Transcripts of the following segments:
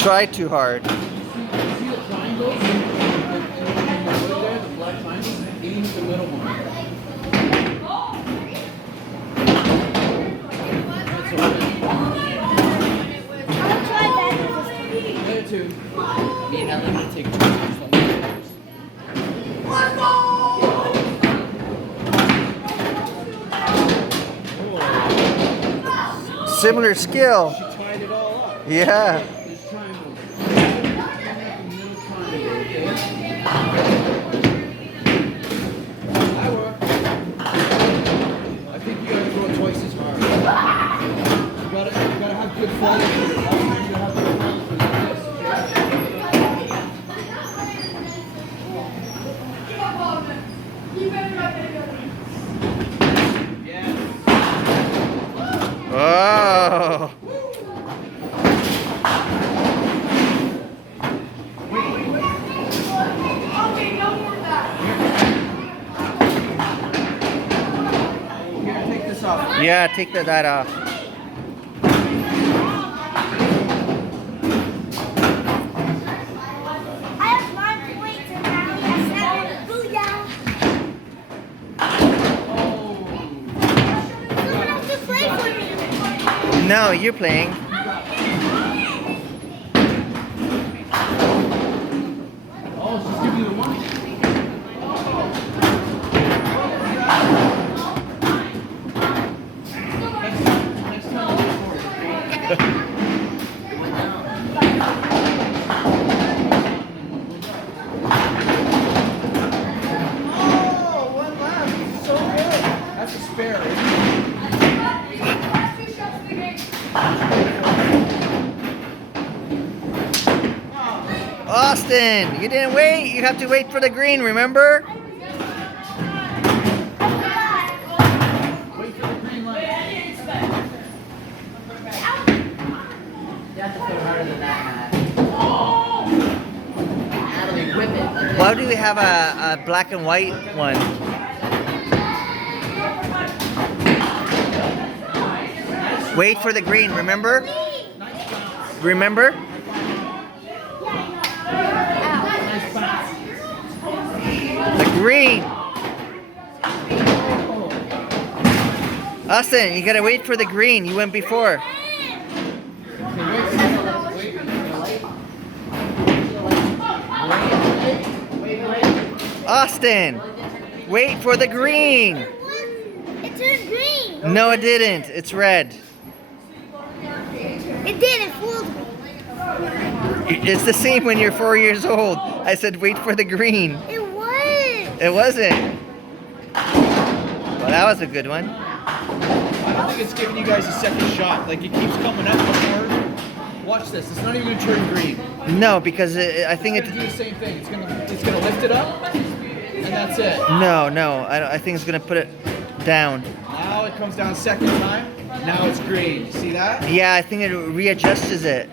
Try too hard. See the triangles? The black triangles? Aim at the middle one. That's all. I'll try that. There too. Me and Ellen will take turns on the others. Similar skill. She tied it all up. Yeah. This triangle. That worked. I think you gotta throw it twice as hard. You gotta have good flow. You gotta have good flow for this, okay? Yeah. Oh. Here, take this off. Yeah, take that off. I have 9 points and now he has 7. Booyah! Someone else to play for me. No, you're playing. Oh, she's giving you the one. Next time I'll look for it. Oh, one left. So good. That's a spare. Isn't it? Austin, you didn't wait. You have to wait for the green, remember? Wait for the green light. You have to throw harder than that, Natalie, whip it. Why do we have a black and white one? Wait for the green, remember? Remember? Nice bounce. The green. Austin, you gotta wait for the green. You went before. Austin, wait for the green. It turned green. No, it didn't. It's red. It did. It fooled me. It's the same when you're 4 years old. I said wait for the green. It was. It wasn't. Well, that was a good one. I don't think it's giving you guys a second shot. Like, it keeps coming up before. Watch this. It's not even going to turn green. No, because I think It's going to do the same thing. It's going to lift it up, and that's it. No. I think it's gonna put it down. Now it comes down second time. Now it's green. You see that? Yeah, I think it readjusts it.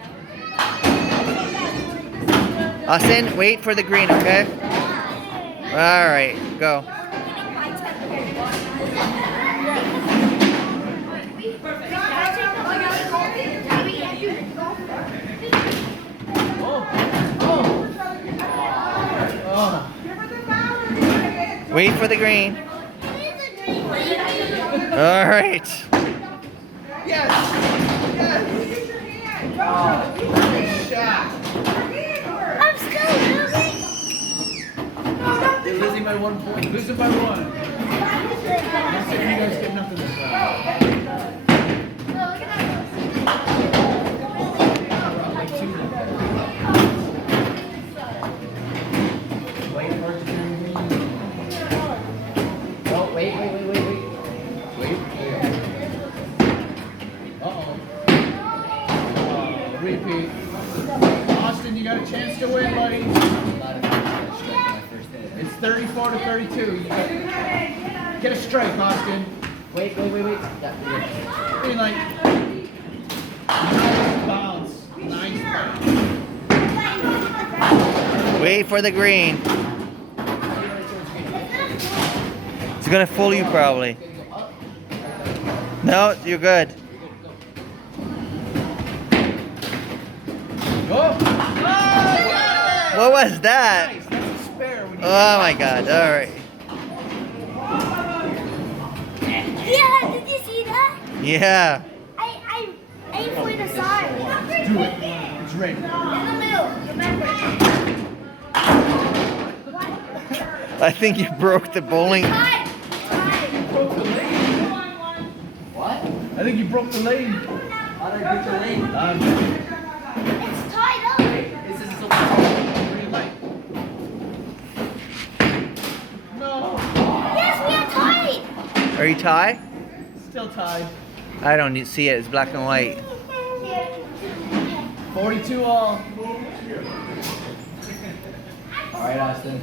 Austin, wait for the green, okay? All right, go. Oh. Wait for the green. All right. Yes! Yes! Good shot. I'm still losing. You're losing by 1 point. Losing by 1. Let's see if you guys get nothing this round. Like 2 then. Wait for it to turn green. Oh, wait. Wait. Uh-oh. Repeat. Austin, you got a chance to win, buddy. It's 34 to 32. You get a strike, Austin. Wait. Yeah. Green light. Nice bounce. Nice bounce. Wait for the green. It's gonna fool you probably. No, you're good. Oh! What was that? Nice. That's a spare. When you Oh my god, alright. Yeah, did you see that? Yeah. I aim for the side. do it. It's rigged. In the middle. Remember. I think you broke the bowling. Time. Broke the lane. What? I think you broke the lane. How did I break the lane? It's tied up. This is so Green light. No. Yes, we are tied. Are you tied? Still tied. I don't see it. It's black and white. 42 all. Alright, Austin.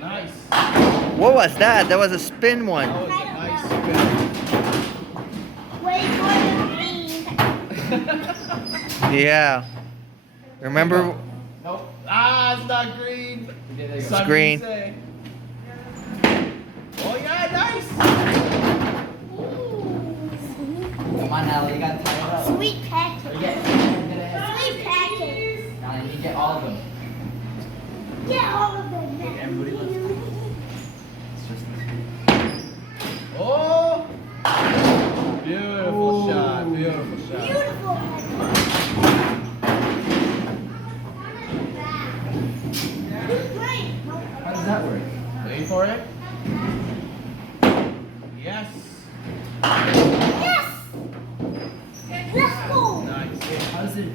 Nice. What was that? That was a spin That one. was a nice spin. Wait for the green. Yeah. Remember? Nope. Ah, it's not green. It's Simon green. say. Oh yeah, nice. Come on, Natalie, you gotta tie it up. Sweet packet. You get Sweet packet. Now you get all of them. Get all of them now. Everybody loves It's just Oh. Beautiful shot. Beautiful shot. Beautiful. Great. How does that work? Wait for it. Yes. Yes. Let's go. Nice. How does it?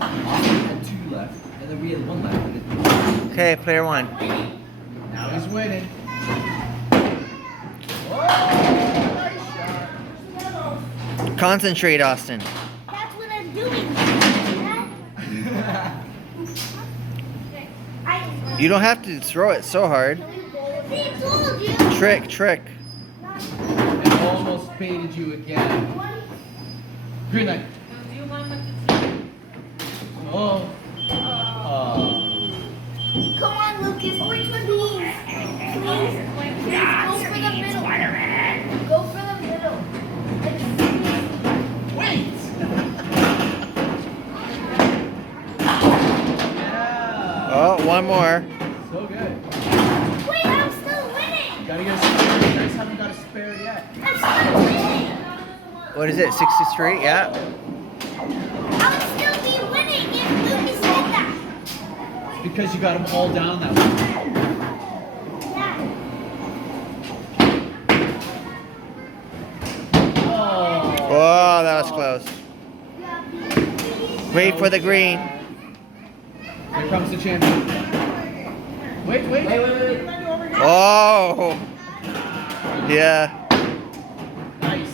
Austin had 2 left, and then we had 1 left. Okay, player one. Now he's winning. Oh, nice shot. Concentrate, Austin. That's what I'm doing. You don't have to throw it so hard. He told you. Trick. It almost baited you again. Green light. Oh. Come on, Lucas. Which one do you need? Please go for the middle. Go for the middle. Wait. Yeah. Oh, one more. So good. Wait, I'm still winning. Gotta get a spare. You guys haven't got a spare yet. I'm still winning. What is it? 63? Yeah. I would still be winning if Lucas did that. It's because you got them all down that way. Yeah. Oh. Oh, that was close. Wait for the green. Here comes the champion. Wait. Wait. Oh. Yeah. Nice.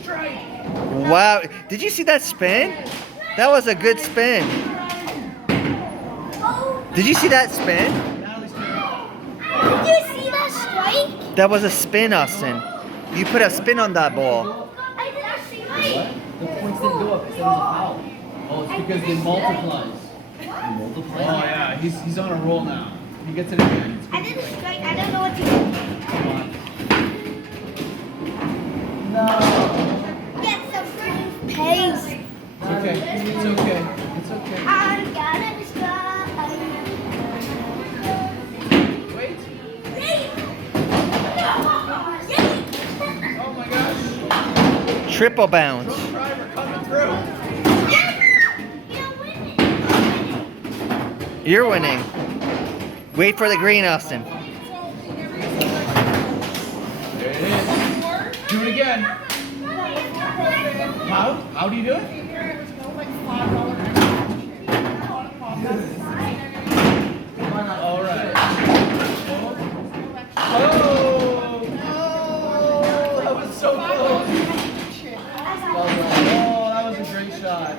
Strike. Wow. Did you see that spin? That was a good spin. Did you see that spin? Natalie's turn. Did you see that strike? That was a spin, Austin. You put a spin on that ball. I did a What? strike. The points didn't go up. It said it was a foul. Oh, it's because they multiplies. You multiply? Oh yeah, he's on a roll now. He gets it again. It's I good. did a strike. I don't know what to do. Come on. No. Get some freaking pace. It's okay. It's okay. It's okay. I gotta be strong. Wait. Yay! Oh my gosh. Triple bounce. Driver coming through. You're winning. Wait for the green, Austin. There it is. Do it again. How do you do it? All right. Oh, that was so close. Oh, that was a great shot.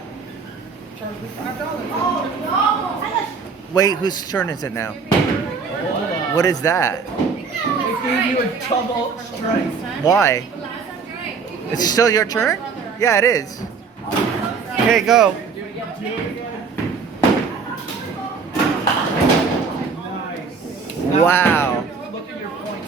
Wait, whose turn is it now? Hold on. What is that? It gave you a double strike. Why? It's still your turn? Yeah, it is. Okay, go. Nice. Wow. Look at your points.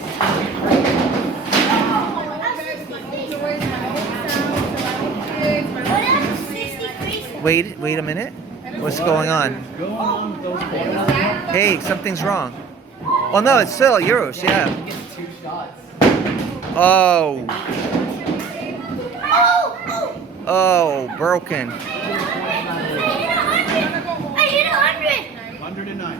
What else? 63 cents. Wait a minute. What's going on? Go on with those points. Hey, something's wrong. Oh no, it's still yours. Yeah. He gets 2 shots. Oh. Oh! Oh, broken. I hit 100! 109.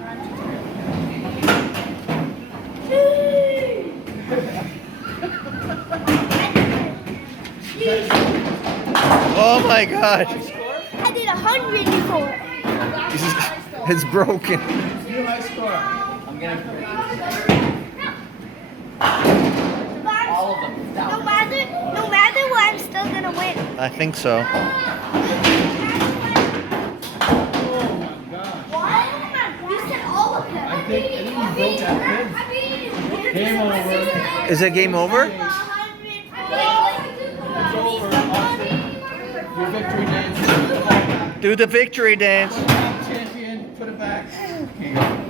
Oh my God. I did 100 before. It's broken. New high score. I'm gonna But all of them. It's down. no matter what, I'm still gonna win. I think so. Oh my gosh. What? You said all of them. I think you broke that pin. Game over. Is it game over? It's over, Austin. Your victory dance. Do the victory dance. Champion, put it back. Here you go.